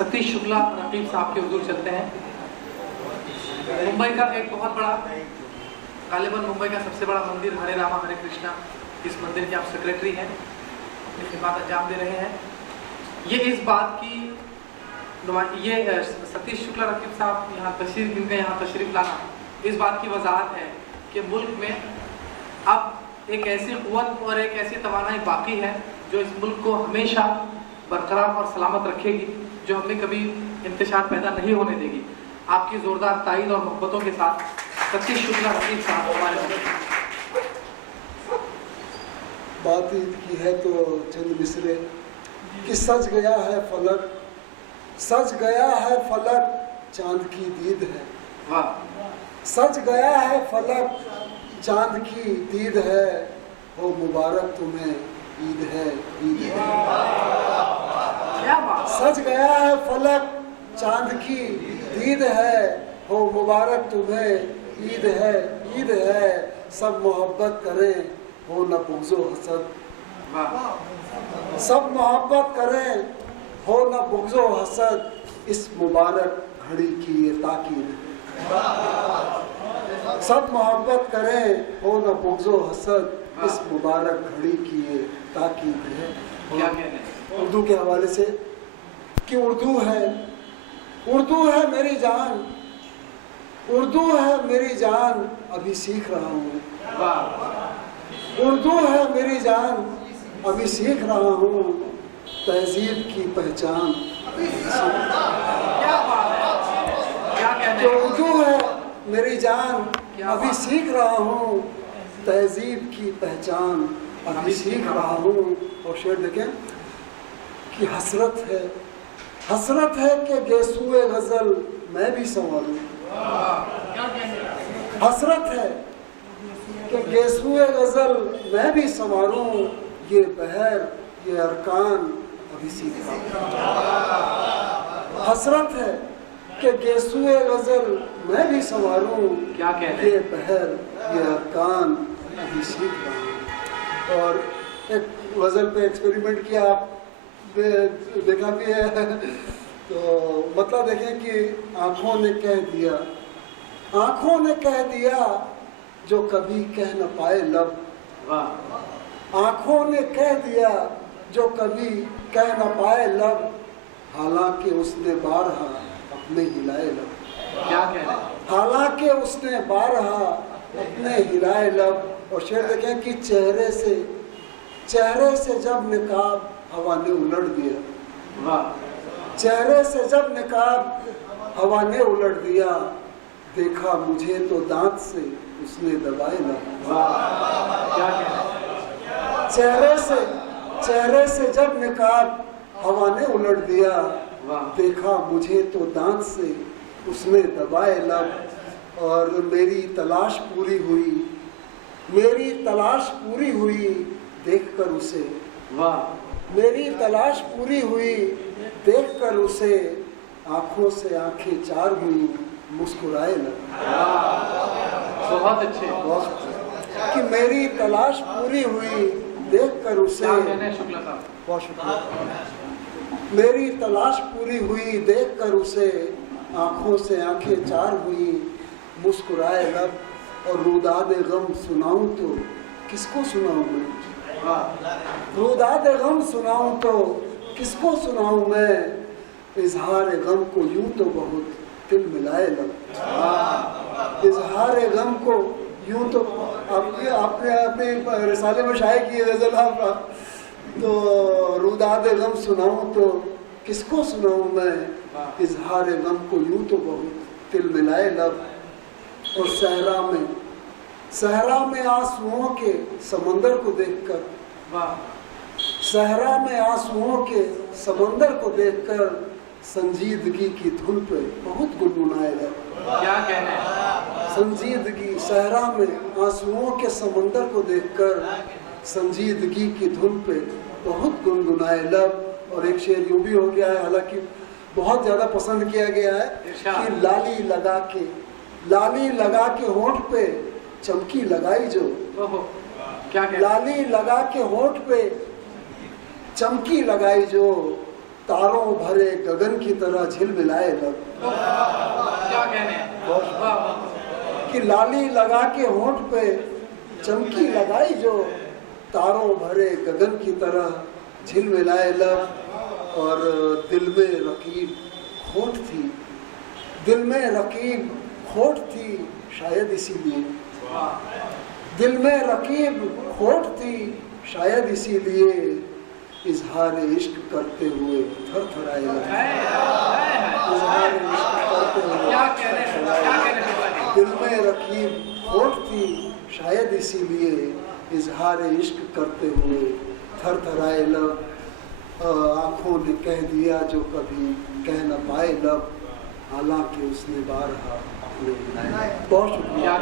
सतीश शुक्ला रकीब साहब के हुजूर चलते हैं। मुंबई का एक बहुत बड़ा, गालिबन मुंबई का सबसे बड़ा मंदिर हरे रामा हरे कृष्णा, इस मंदिर के आप सेक्रेटरी हैं, अपनी खिदमत अंजाम दे रहे हैं। ये इस बात की ये सतीश शुक्ला रकीब साहब यहाँ तशरीफ, इनका यहाँ तशरीफ लाना इस बात की वजाहत है कि मुल्क में अब एक ऐसी क़ुव्वत और एक ऐसी तवानाई बाकी है जो इस मुल्क को हमेशा बरकरार और सलामत रखेगी, जो हमें कभी इंतशार पैदा नहीं होने देगी। आपकी जोरदार तायीद और मोहब्बतों के साथ सतीश शुक्ला रकीब साहब हमारे बात ईद की है तो चंद मिसरे कि सज गया है फलक, सज गया है फलक, चांद की दीद है। वाह। सज गया है फलक, चांद की दीद है, हो मुबारक तुम्हें ईद है, ईद है। सज गया है फलक, चांद की दीद है, हो मुबारक तुम्हें ईद है, ईद है। सब मोहब्बत करें, हो न बुग़्ज़ो हसद, सब मोहब्बत करें, हो न बुग़्ज़ो हसद, इस मुबारक घड़ी की ये ताकीद है। सब मोहब्बत करें, हो न बुग़्ज़ो हसद, इस मुबारक घड़ी की ये ताकीद है। क्या कहते हैं उर्दू के हवाले से कि उर्दू है मेरी जान, उर्दू है मेरी जान, अभी सीख रहा हूँ। उर्दू है मेरी जान, अभी सीख रहा हूँ, तहजीब की पहचान। जो उर्दू है मेरी जान, अभी सीख रहा हूँ, तहजीब की पहचान अभी सीख रहा हूँ। और शेर देखें कि हसरत है कि गेसुए गजल मैं भी संवारूं। हसरत है कि गेसुए गजल मैं भी संवारूं, ये बहर ये अरकान अभी सीख रहा हूं। हसरत है कि गेसुए गजल मैं भी संवारूं, क्या कहते हैं ये बहर ये अरकान अभी सीख रहा हूं। और एक गजल पे एक्सपेरिमेंट किया, आप देखा भी है तो मतलब देखें कि आँखों ने कह दिया, आँखों ने कह दिया जो कभी कह न पाए लब। आँखों ने कह दिया जो कभी कह न पाए लब, हालांकि उसने बारहा अपने हिलाए लब। क्या कह रहे हैं हालांकि उसने बारहा अपने हिलाए लब। और शेर देखें कि चेहरे से जब निकाब हवा ने उलट दिया, चेहरे से जब निकाब हवा ने उलट दिया, देखा मुझे तो दांत से उसने दबाए लब। क्या कह रहे हैं चेहरे से जब निकाब हवा ने उलट दिया, देखा मुझे तो दांत से उसने दबाए लब। और मेरी तलाश पूरी हुई देखकर उसे, मेरी तलाश पूरी हुई देखकर उसे, आंखों से आंखें चार हुई मुस्कुराए लब। बहुत अच्छे। कि मेरी तलाश पूरी हुई देखकर उसे, क्या कहने हैं शुक्ला साहब? बहुत शुक्रिया। मेरी तलाश पूरी हुई देखकर उसे, आंखों से आंखें चार हुई मुस्कुराए लब। और रुदाद गम सुनाऊं तो किसको सुनाऊं मैं, रुदाद गम सुनाऊं तो किसको सुनाऊं मैं, इजहार गम को यूं तो बहुत दिल मिलाए लब। इजहार गम को यूं तो आपने अपने रिसाले में शाये की गजल आपका, तो रुदाद गम सुनाऊं तो किसको सुनाऊं मैं, इजहार गम को यूं तो बहुत दिल मिलाए लब। और सहरा में आंसुओं के समंदर को देखकर, सहरा में आंसुओं के समंदर को देखकर, संजीदगी की धुन पे बहुत गुनगुनाए लब। क्या कहने हैं संजीदगी, सहरा में आंसुओं के समंदर को देखकर, संजीदगी की धुन पे बहुत गुनगुनाए लब। और एक शेर यूं भी हो गया है, हालांकि बहुत ज्यादा पसंद किया गया है, कि लाली लगा के होंठ पे चमकी लगाई जो। क्या कहते हैं? लाली लगा के होंठ पे चमकी लगाई जो, तारों भरे गगन की तरह झिलमिलाए लब। क्या कहने हैं। वाह, वाह। कि लाली लगा के होंठ पे चमकी लगाई जो, तारों भरे गगन की तरह झिलमिलाए लब। और दिल में रकीब होठ थी, दिल में रकीब होठ थी शायद इसीलिए, दिल में रकीब होठ थी शायद इसीलिए, इजहार इश्क करते हुए थरथराए लब। इजहार इश्क करते हुए दिल में रकीब होठ थी शायद इसीलिए, इजहार इश्क करते हुए थरथराए लब। आँखों ने कह दिया जो कभी कह न पाए लब, हालांकि उसने बारहा अपने बहुत शुक्रिया।